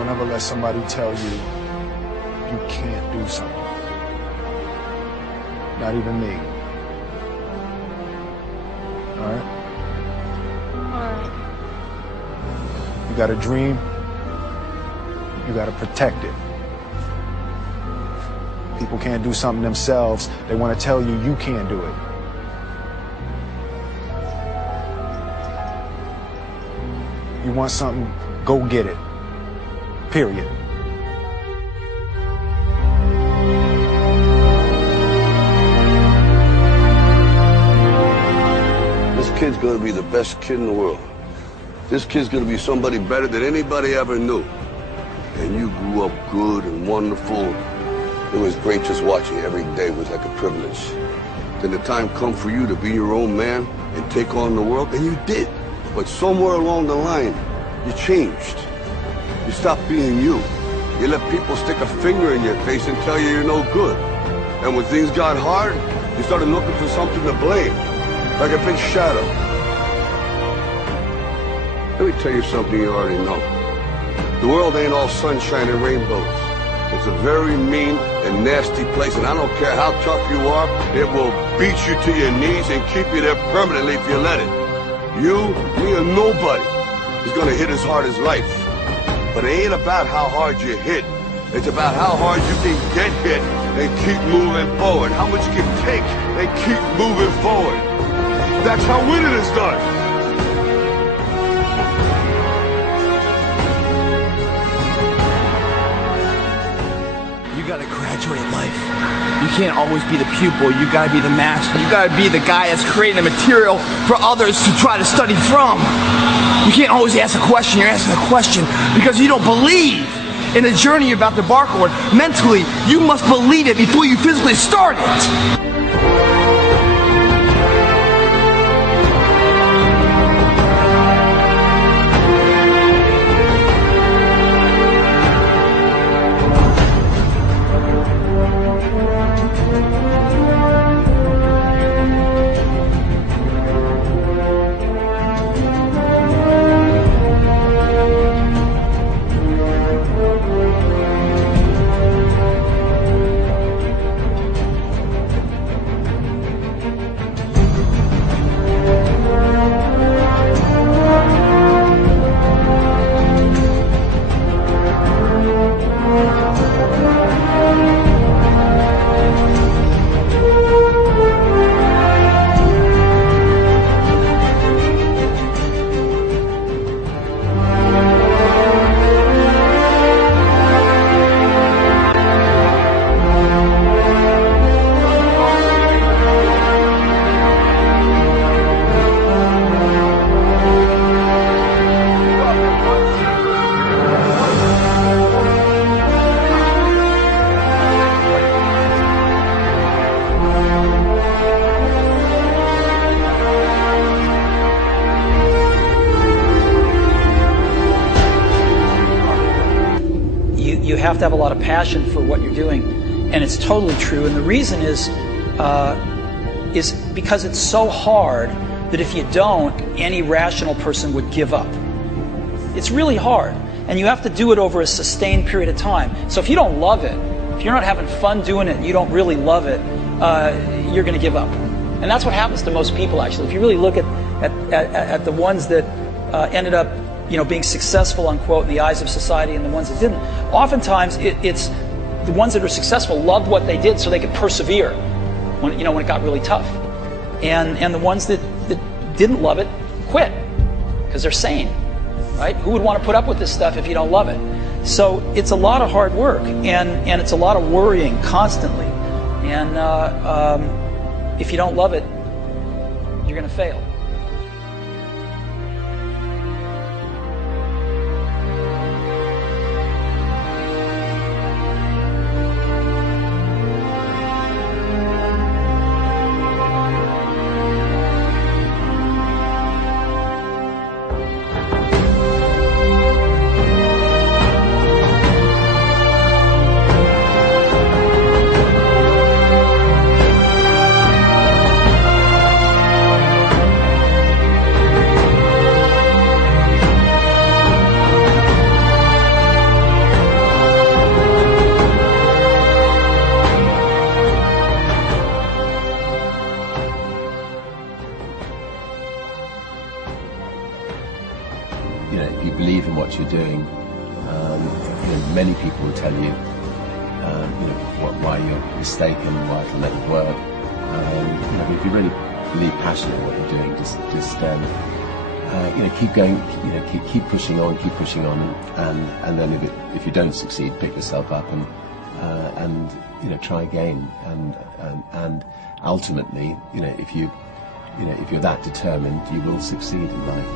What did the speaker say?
Don't ever let somebody tell you you can't do something. Not even me. All right? Alright. You got a dream, you got to protect it. People can't do something themselves. They want to tell you you can't do it. You want something, go get it. Period. This kid's gonna be the best kid in the world. This kid's gonna be somebody better than anybody ever knew. And you grew up good and wonderful. It was great just watching you every day. It was like a privilege. Then the time come for you to be your own man and take on the world, and you did. But somewhere along the line, you changed. You stopped being you. You let people stick a finger in your face and tell you you're no good. And when things got hard, you started looking for something to blame, like a big shadow. Let me tell you something you already know. The world ain't all sunshine and rainbows. It's a very mean and nasty place, and I don't care how tough you are, it will beat you to your knees and keep you there permanently if you let it. You, me, or nobody is gonna hit as hard as life. But it ain't about how hard you hit. It's about how hard you can get hit and keep moving forward. How much you can take and keep moving forward. That's how winning is done. You gotta graduate life. You can't always be the pupil. You gotta be the master. You gotta be the guy that's creating the material for others to try to study from. You can't always ask a question. You're asking a question because you don't believe in the journey you're about to embark on. Mentally, you must believe it before you physically start it. You have to have a lot of passion for what you're doing, and it's totally true. And the reason is because it's so hard that if you don't, any rational person would give up. It's really hard, and you have to do it over a sustained period of time. So if you don't love it, if you're not having fun doing it, and you don't really love it, you're going to give up. And that's what happens to most people, actually. If you really look at the ones that ended up being successful, unquote, in the eyes of society, and the ones that didn't. Oftentimes, it's the ones that are successful loved what they did so they could persevere when it got really tough. And the ones that didn't love it quit because they're sane, right? Who would want to put up with this stuff if you don't love it? So it's a lot of hard work, and it's a lot of worrying constantly. And if you don't love it, you're going to fail. Many people will tell you, why you're mistaken, why it'll never work. If you really believe passionate in what you're doing, just keep going, keep pushing on, and then if you don't succeed, pick yourself up and try again, and ultimately, if you're that determined, you will succeed in life.